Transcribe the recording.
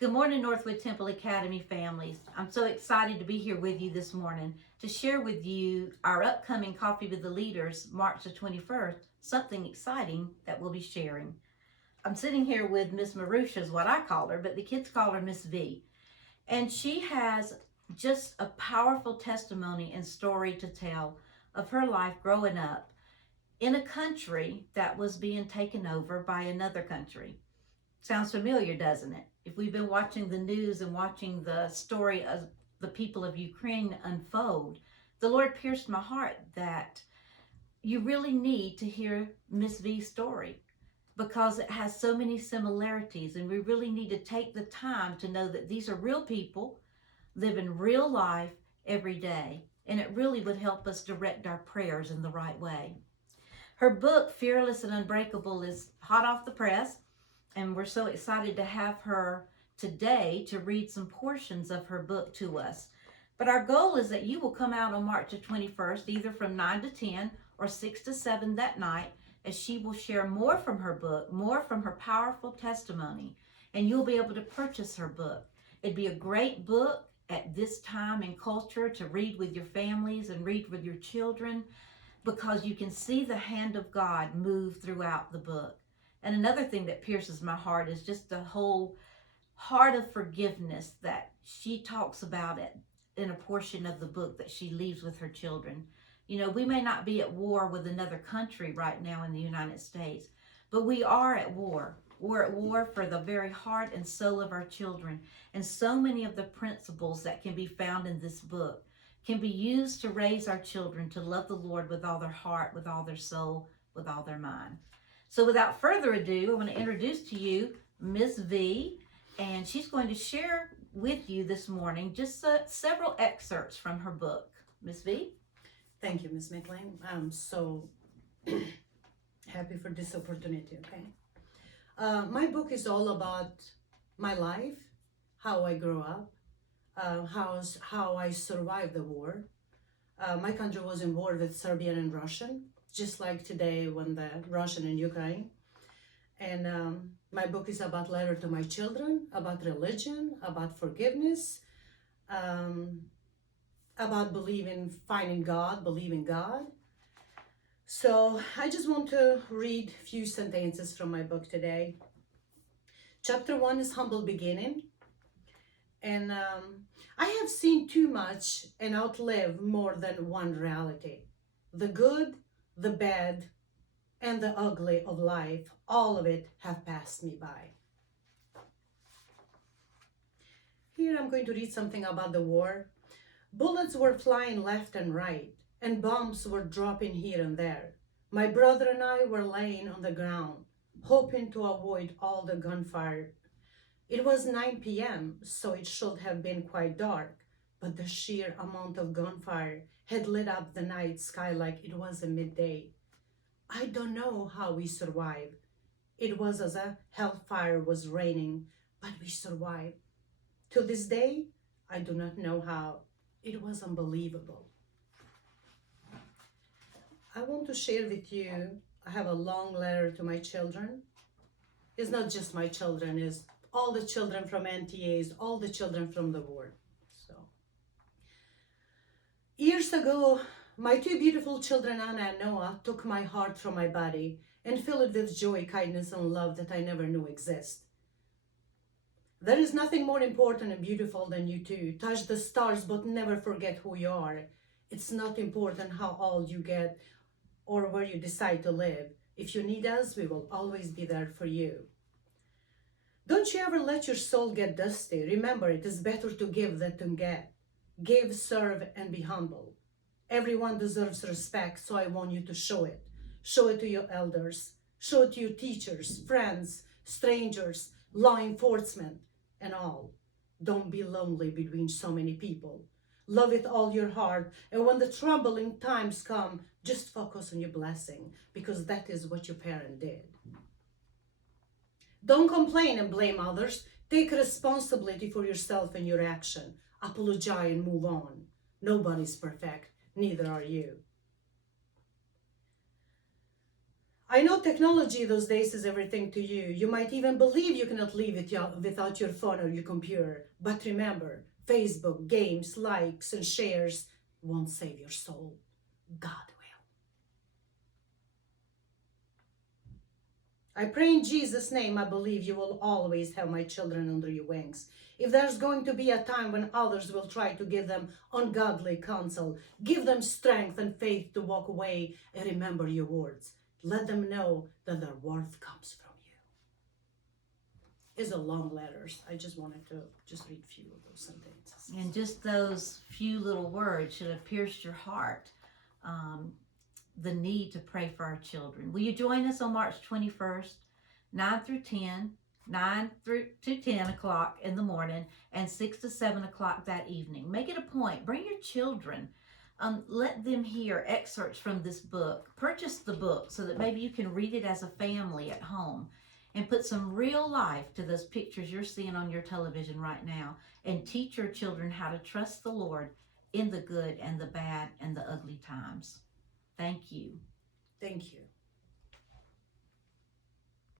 Good morning, Northwood Temple Academy families. I'm so excited to be here with you this morning to share with you our upcoming Coffee with the Leaders, March the 21st, something exciting that we'll be sharing. I'm sitting here with Miss Marusha is what I call her, but the kids call her Miss V. And she has just a powerful testimony and story to tell of her life growing up in a country that was being taken over by another country. Sounds familiar, doesn't it? If we've been watching the news and watching the story of the people of Ukraine unfold, the Lord pierced my heart that you really need to hear Miss V's story because it has so many similarities, and we really need to take the time to know that these are real people living real life every day, and it really would help us direct our prayers in the right way. Her book, Fearless and Unbreakable, is hot off the press, and we're so excited to have her today to read some portions of her book to us. But our goal is that you will come out on March the 21st, either from 9 to 10 or 6 to 7 that night, as she will share more from her book, more from her powerful testimony, and you'll be able to purchase her book. It'd be a great book at this time in culture to read with your families and read with your children, because you can see the hand of God move throughout the book. And another thing that pierces my heart is just the whole heart of forgiveness that she talks about it in a portion of the book that she leaves with her children. You know, we may not be at war with another country right now in the United States, but we are at war. We're at war for the very heart and soul of our children. And so many of the principles that can be found in this book can be used to raise our children to love the Lord with all their heart, with all their soul, with all their mind. So without further ado, I want to introduce to you Ms. V, and she's going to share with you this morning just several excerpts from her book. Ms. V? Thank you, Ms. McLean. I'm so happy for this opportunity, okay? My book is all about my life, how I grew up, how I survived the war. My country was in war with Serbian and Russian, just like today when the Russian and Ukraine. And my book is about letter to my children, about religion, about forgiveness, about finding God, believing God. So I just want to read a few sentences from my book today. Chapter 1 is Humble Beginning. And I have seen too much and outlived more than one reality. The good, the bad, and the ugly of life, all of it have passed me by. Here I'm going to read something about the war. Bullets were flying left and right, and bombs were dropping here and there. My brother and I were laying on the ground, hoping to avoid all the gunfire. It was 9 p.m., so it should have been quite dark, but the sheer amount of gunfire had lit up the night sky like it was a midday. I don't know how we survived. It was as a hellfire was raining, but we survived. To this day, I do not know how. It was unbelievable. I want to share with you, I have a long letter to my children. It's not just my children, it's all the children from NTAs, all the children from the war. So, years ago, my two beautiful children, Anna and Noah, took my heart from my body and filled it with joy, kindness, and love that I never knew exist. There is nothing more important and beautiful than you two. Touch the stars, but never forget who you are. It's not important how old you get or where you decide to live. If you need us, we will always be there for you. Don't you ever let your soul get dusty. Remember, it is better to give than to get. Give, serve, and be humble. Everyone deserves respect, so I want you to show it. Show it to your elders. Show it to your teachers, friends, strangers, law enforcement, and all. Don't be lonely between so many people. Love with all your heart, and when the troubling times come, just focus on your blessing, because that is what your parent did. Don't complain and blame others. Take responsibility for yourself and your action. Apologize and move on. Nobody's perfect, neither are you. I know technology those days is everything to you. You might even believe you cannot live without your phone or your computer. But remember, Facebook, games, likes, and shares won't save your soul. God will. I pray in Jesus' name, I believe you will always have my children under your wings. If there's going to be a time when others will try to give them ungodly counsel, give them strength and faith to walk away and remember your words. Let them know that their worth comes from you. It's a long letters. I just wanted to just read a few of those sentences. And just those few little words should have pierced your heart. The need to pray for our children. Will you join us on March 21st, 9 to 10 o'clock in the morning and 6 to 7 o'clock that evening? Make it a point. Bring your children. Let them hear excerpts from this book. Purchase the book so that maybe you can read it as a family at home and put some real life to those pictures you're seeing on your television right now, and teach your children how to trust the Lord in the good and the bad and the ugly times. Thank you. Thank you.